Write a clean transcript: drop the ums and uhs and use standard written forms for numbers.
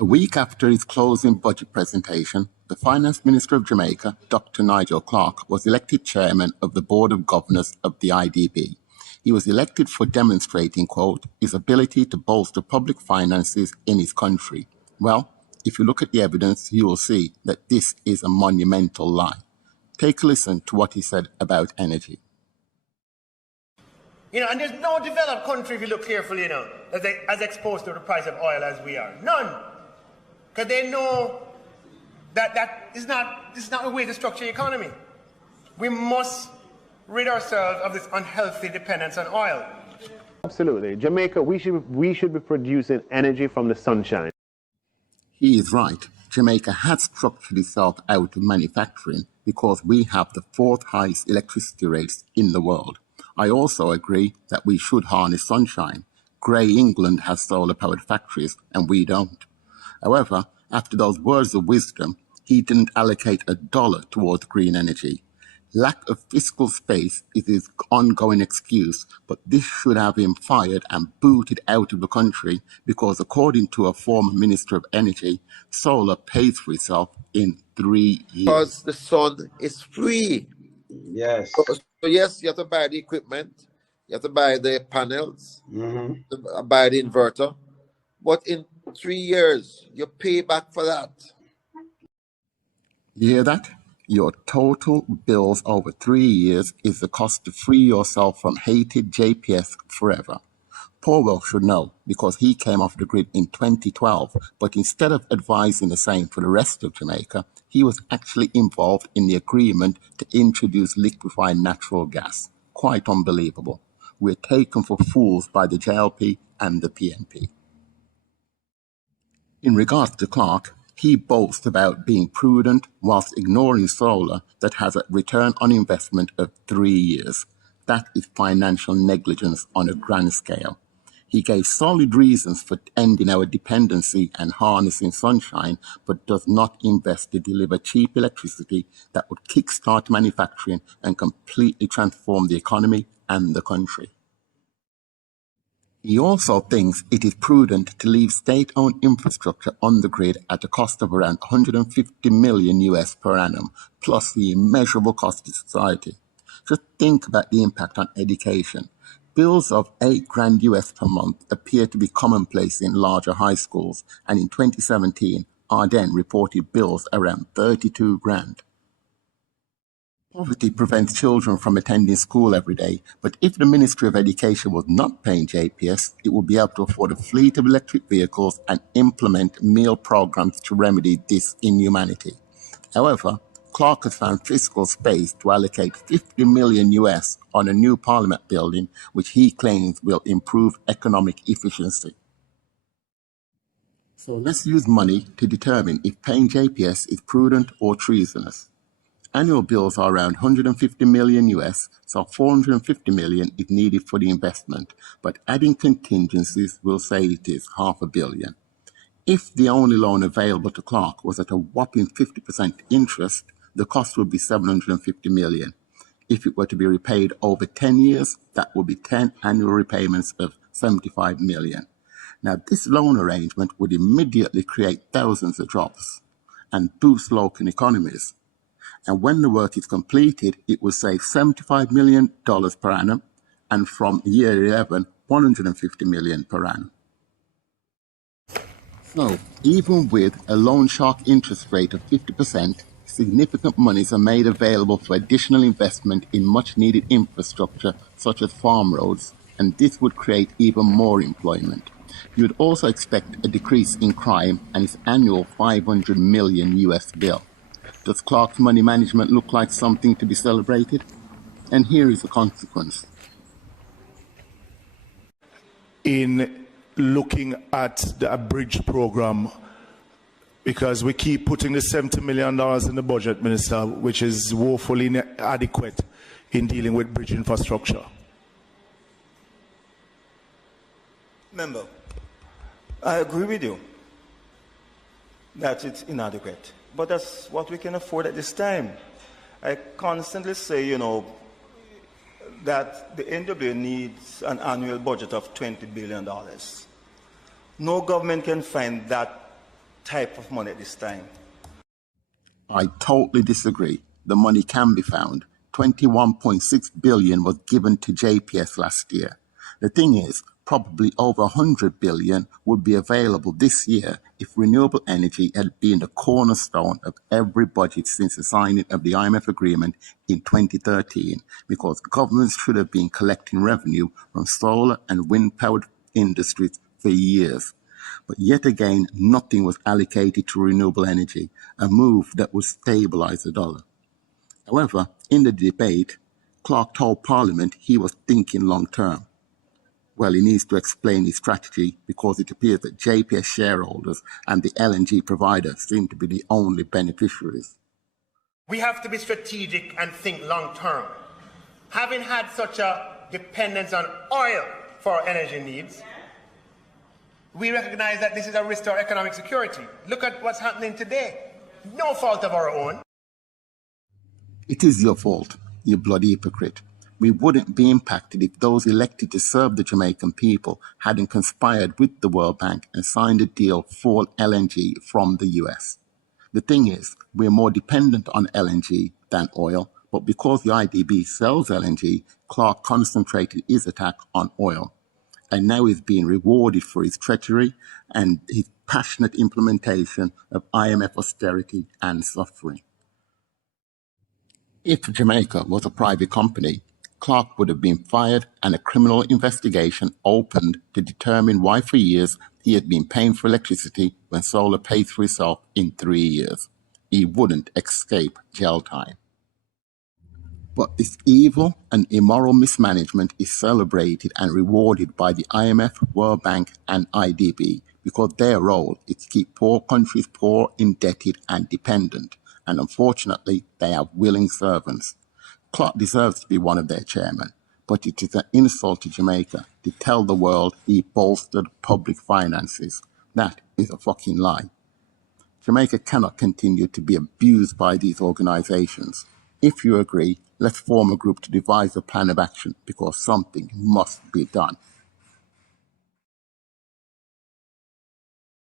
A week after his closing budget presentation, the Finance Minister of Jamaica, Dr Nigel Clarke, was elected chairman of the Board of Governors of the IDB. He was elected for demonstrating, quote, his ability to bolster public finances in his country. Well, if you look at the evidence, you will see that this is a monumental lie. Take a listen to what he said about energy. And there's no developed country, if you look carefully, that's as exposed to the price of oil as we are. None. Because they know that this is not a way to structure the economy. We must rid ourselves of this unhealthy dependence on oil. Absolutely. Jamaica, we should be producing energy from the sunshine. He is right. Jamaica has structured itself out of manufacturing because we have the fourth highest electricity rates in the world. I also agree that we should harness sunshine. Grey England has solar-powered factories and we don't. However, after those words of wisdom, he didn't allocate $1 towards green energy. Lack of fiscal space is his ongoing excuse, but this should have him fired and booted out of the country because, according to a former Minister of Energy, solar pays for itself in 3 years. Because the sun is free. Yes. So yes, you have to buy the equipment, you have to buy the panels, to buy the inverter, but in 3 years, you pay back for that. You hear that? Your total bills over 3 years is the cost to free yourself from hated JPS forever. Powell should know because he came off the grid in 2012, but instead of advising the same for the rest of Jamaica, he was actually involved in the agreement to introduce liquefied natural gas. Quite unbelievable. We're taken for fools by the JLP and the PNP. In regards to Clarke, he boasts about being prudent whilst ignoring solar that has a return on investment of 3 years. That is financial negligence on a grand scale. He gave solid reasons for ending our dependency and harnessing sunshine, but does not invest to deliver cheap electricity that would kickstart manufacturing and completely transform the economy and the country. He also thinks it is prudent to leave state-owned infrastructure on the grid at a cost of around $150 million US per annum, plus the immeasurable cost to society. Just think about the impact on education. Bills of $8,000 US per month appear to be commonplace in larger high schools, and in 2017, Ardennes reported bills around $32,000. Poverty prevents children from attending school every day, but if the Ministry of Education was not paying JPS, it would be able to afford a fleet of electric vehicles and implement meal programs to remedy this inhumanity. However, Clarke has found fiscal space to allocate $50 million US on a new Parliament building, which he claims will improve economic efficiency. So let's use money to determine if paying JPS is prudent or treasonous. Annual bills are around $150 million US, so $450 million is needed for the investment, but adding contingencies will say it is $500 million. If the only loan available to Clarke was at a whopping 50% interest, the cost would be $750 million. If it were to be repaid over 10 years, that would be 10 annual repayments of $75 million. Now, this loan arrangement would immediately create thousands of jobs and boost local economies. And when the work is completed, it will save $75 million per annum, and from year 11, $150 million per annum. So, even with a loan shark interest rate of 50%, significant monies are made available for additional investment in much-needed infrastructure, such as farm roads, and this would create even more employment. You would also expect a decrease in crime and its annual $500 million US bill. Does Clarke's money management look like something to be celebrated? And here is the consequence. In looking at the abridged program, because we keep putting the $70 million in the budget, Minister, which is woefully inadequate in dealing with bridge infrastructure. Member, I agree with you that it's inadequate. But that's what we can afford at this time. I constantly say, that the NW needs an annual budget of $20 billion. No government can find that type of money at this time. I totally disagree. The money can be found. 21.6 billion was given to JPS last year. The thing is, probably over 100 billion would be available this year if renewable energy had been the cornerstone of every budget since the signing of the IMF agreement in 2013, because governments should have been collecting revenue from solar and wind-powered industries for years. But yet again, nothing was allocated to renewable energy, a move that would stabilise the dollar. However, in the debate, Clarke told Parliament he was thinking long-term. Well, he needs to explain his strategy because it appears that JPS shareholders and the LNG provider seem to be the only beneficiaries. We have to be strategic and think long-term. Having had such a dependence on oil for our energy needs, we recognize that this is a risk to our economic security. Look at what's happening today. No fault of our own. It is your fault, you bloody hypocrite. We wouldn't be impacted if those elected to serve the Jamaican people hadn't conspired with the World Bank and signed a deal for LNG from the US. The thing is, we're more dependent on LNG than oil, but because the IDB sells LNG, Clarke concentrated his attack on oil. And now he's being rewarded for his treachery and his passionate implementation of IMF austerity and suffering. If Jamaica was a private company, Clarke would have been fired and a criminal investigation opened to determine why for years he had been paying for electricity when solar pays for itself in 3 years. He wouldn't escape jail time. But this evil and immoral mismanagement is celebrated and rewarded by the IMF, World Bank and IDB because their role is to keep poor countries poor, indebted and dependent. And unfortunately, they have willing servants. Clarke deserves to be one of their chairmen, but it is an insult to Jamaica to tell the world he bolstered public finances. That is a fucking lie. Jamaica cannot continue to be abused by these organizations. If you agree, let's form a group to devise a plan of action because something must be done.